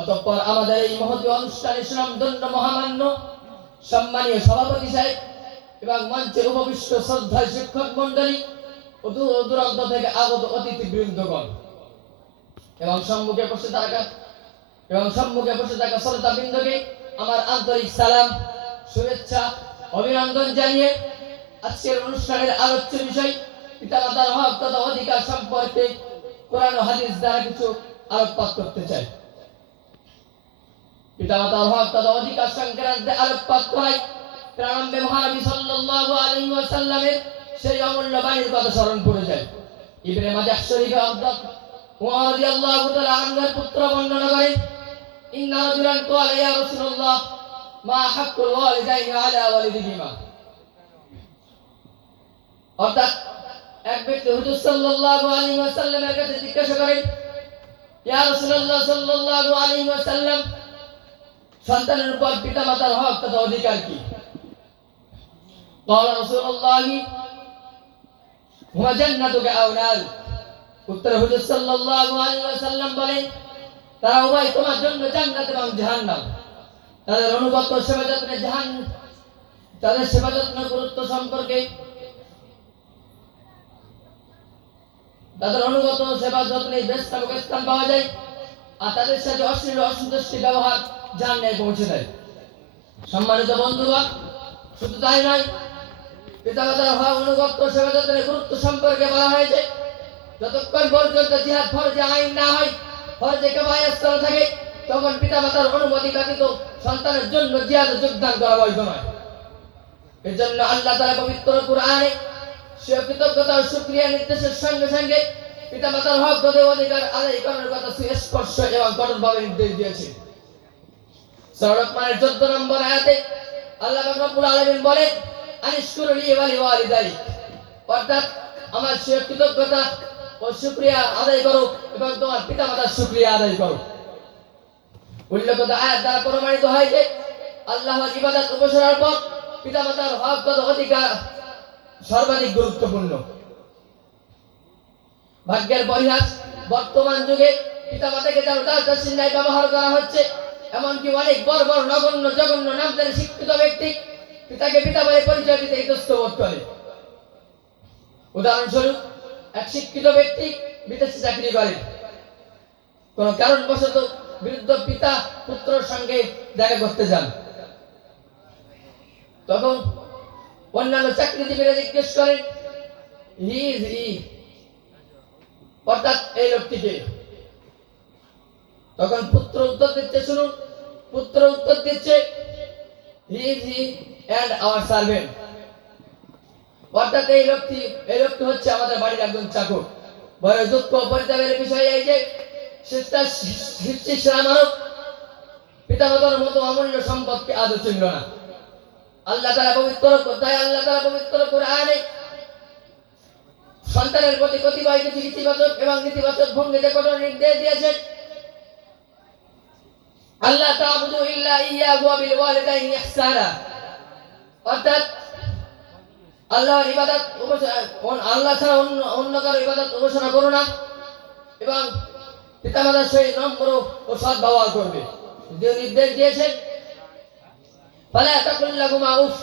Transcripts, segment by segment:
অতঃপর আমাদের এই মহতি অনুষ্ঠানে সুনামধন্য মহামান্য সম্মানীয় সভাপতি সাহেব এবং মঞ্চে উপবিষ্ট শ্রদ্ধা শিক্ষক মন্ডলী ও দূর দূরান্ত থেকে আগত অতিথি বৃন্দগণ এবং সম্মুখে বসে থাকা এবং সম্মুখে বসে থাকা শ্রোতা বৃন্দকে আমার আন্তরিক সালাম, শুভেচ্ছা, অভিনন্দন জানিয়ে আজকের অনুষ্ঠানের আলোচ্য বিষয় পিতামাতার হক অধিকার সম্পর্কে কোরআন হাদিস দ্বারা কিছু আলোকপাত করতে চাই। পিতামাতার হক তথা অধিকার সংক্রান্তে আলোকপাত করাই প্রারম্ভে মহানবী সাল্লাল্লাহু আলাইহি ওয়াসাল্লামের সেই অমূল্য বাণীর কথা স্মরণ করে যায় ইবনে মাজাহ শরীফে আব্দুল ওমর রাদিয়াল্লাহু তাআলা আনহুর পুত্র বর্ণনা করেন ইন্না রাজুলান ক্বালা ইয়া রাসূলুল্লাহ, মা অর্থাৎ এক ব্যক্তি হুজুর সাল্লাল্লাহু আলাইহি ওয়াসাল্লামের জিজ্ঞাসা করেন, ইয়া রাসূলুল্লাহ সাল্লাল্লাহু আলাইহি ওয়াসাল্লাম সন্তানের উপর পিতামাতার হক তথা অধিকার কি قال رسول الله هو جنتك أو نار উত্তর হুজুর সাল্লাল্লাহু আলাইহি ওয়াসাল্লাম বলেন তারা উভয় তোমার জন্য জান্নাত এবং জাহান্নাম তাদের অনুগত সেবা যত্নে জাহান তাদের সেবা যত্ন গুরুত্ব সম্পর্কে তাদের অনুগত সেবা যত্নে বেশ নামক স্থান পাওয়া যায় আর তাদের সাথে অশ্লীল ও অসন্তুষ্টি ব্যবহার জান্নায় পৌঁছে দেয়। সম্মানিত বন্ধুগণ, শুধু তাই নয়, পিতামাতার হওয়া অনুগত সেবা যত্নের গুরুত্ব সম্পর্কে বলা হয়েছে, যতক্ষণ পর্যন্ত জিহাদ ফরজে আইন না হয়, ফরজে কেবায়াস্তর থাকে, তখন পিতামাতার অনুমতি ব্যতীত সন্তানের জন্য জিহাদে যোগদান করা বৈধ নয়। এর জন্য আল্লাহ তাআলা পবিত্র কোরআনে সে কৃতজ্ঞতা ও শুকরিয়া নির্দেশের সঙ্গে সঙ্গে পিতামাতার হক তথা অধিকার আদায় করার কথা সুস্পষ্ট এবং কঠোরভাবে নির্দেশ দিয়েছে। সূরা লোকমানের 14 নম্বর আয়াতে আল্লাহ রব্বুল আলামিন বলেন, আনিশকুরু লি ওয়া অর্থাৎ আমার কৃতজ্ঞতা ও শুকরিয়া আদায় করো এবং তোমার পিতামাতার শুকরিয়া আদায় করো উল্লেখিত আয়াত দ্বারা প্রমাণিত হয় যে আল্লাহর ইবাদত উপসরার পর পিতামাতার হকগত অধিকার সর্বাধিক গুরুত্বপূর্ণ। ভাগ্যের পরিহাস বর্তমান যুগে পিতামাতাকে যেন তার ব্যবহার করা হচ্ছে এমনকি অনেক বড় বড় নগণ্য, জঘন্য নামদারি শিক্ষিত ব্যক্তি পিতাকে পিতা বলে পরিচয় দিতে ইতস্ত বোধ করে। উদাহরণস্বরূপ, এক শিক্ষিত ব্যক্তি বিদেশে চাকরি করে। কোন কারণবশত বিরুদ্ধ পিতা পুত্রের সঙ্গে দেখা করতে যান। তখন অন্যান্য চাকরিজীবীরা জিজ্ঞেস করেন অর্থাৎ এই লোকটিকে। তখন পুত্র উত্তর দিচ্ছে, শুনুন। পুত্র উত্তর দিচ্ছে অর্থাৎ এই লোকটি এই লোকটি হচ্ছে আমাদের বাড়ির একজন চাকর। দুঃখ বিষয় এই যে মতো অমূল্য সম্পদকে আদৌ চিনল না। আল্লাহ তারা পবিত্র তাই আল্লাহ তারা পবিত্র করে আনে সন্তানের প্রতি কতিপয় কিছু ইতিবাচক এবং নেতিবাচক ভঙ্গিতে কঠোর নির্দেশ দিয়েছেন। আল্লাহ তাআবুদু ইল্লা বিল ওয়ালিদাইনি ইহসানা। অর্থাৎ আল্লাহর ইবাদত আল্লাহ ছাড়া অন্য অন্য কারও ইবাদত উপাসনা করো না। এবং পিতামাতার নম্র ও সৎ ব্যবহার করবে। যে নির্দেশ দিয়েছেন, ফলে তাকুল্লাহুমা উফ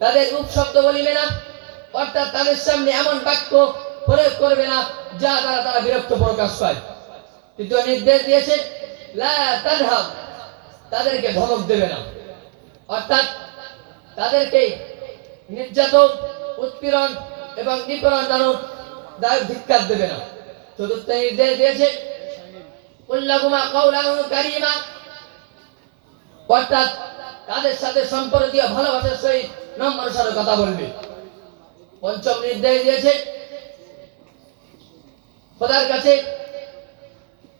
তাদের উপ শব্দ বলিবে না, অর্থাৎ তাদের সামনে এমন বাক্য প্রয়োগ করবে না, যা দ্বারা তারা বিরক্ত প্রকাশ পায়। তৃতীয় নির্দেশ দিয়েছে তাদেরকে ধমক দেবে না। অর্থাৎ তাদেরকে নির্যাতন, উৎপীড়ন এবং নিপীড়ন দ্বারা দায় ধিক্কার দেবে না। চতুর্থ নির্দেশ দিয়েছে তাদের সাথে কথা বলবে। পঞ্চম নির্দেশ দিয়েছে কাছে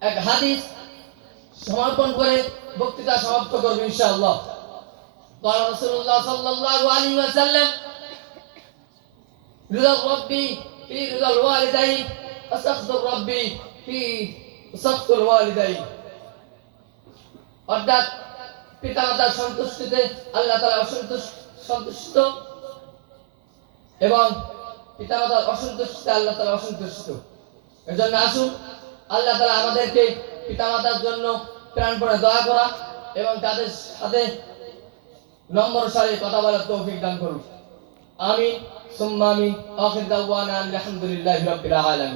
এক হাদিস সমর্পণ করে বক্তৃতা সমাপ্ত করবে ইনশাআল্লাহ। রাসূলুল্লাহ সাল্লাল্লাহু আলাইহি ওয়াসাল্লাম সন্তুষ্টিতে আল্লাহ তাআলা অসন্তুষ্ট, সন্তুষ্ট এবং পিতামাতার অসন্তুষ্টিতে আল্লাহ তাআলা অসন্তুষ্ট। এজন্য আসুন আল্লাহ তালা আমাদেরকে পিতা মাতার জন্য প্রাণপণে দয়া করা এবং তাদের সাথে নম্বর সারে কথা বলার তৌফিক দান করুন। আমি সুম্মা আলহামদুলিল্লাহ আখির দাওয়ানা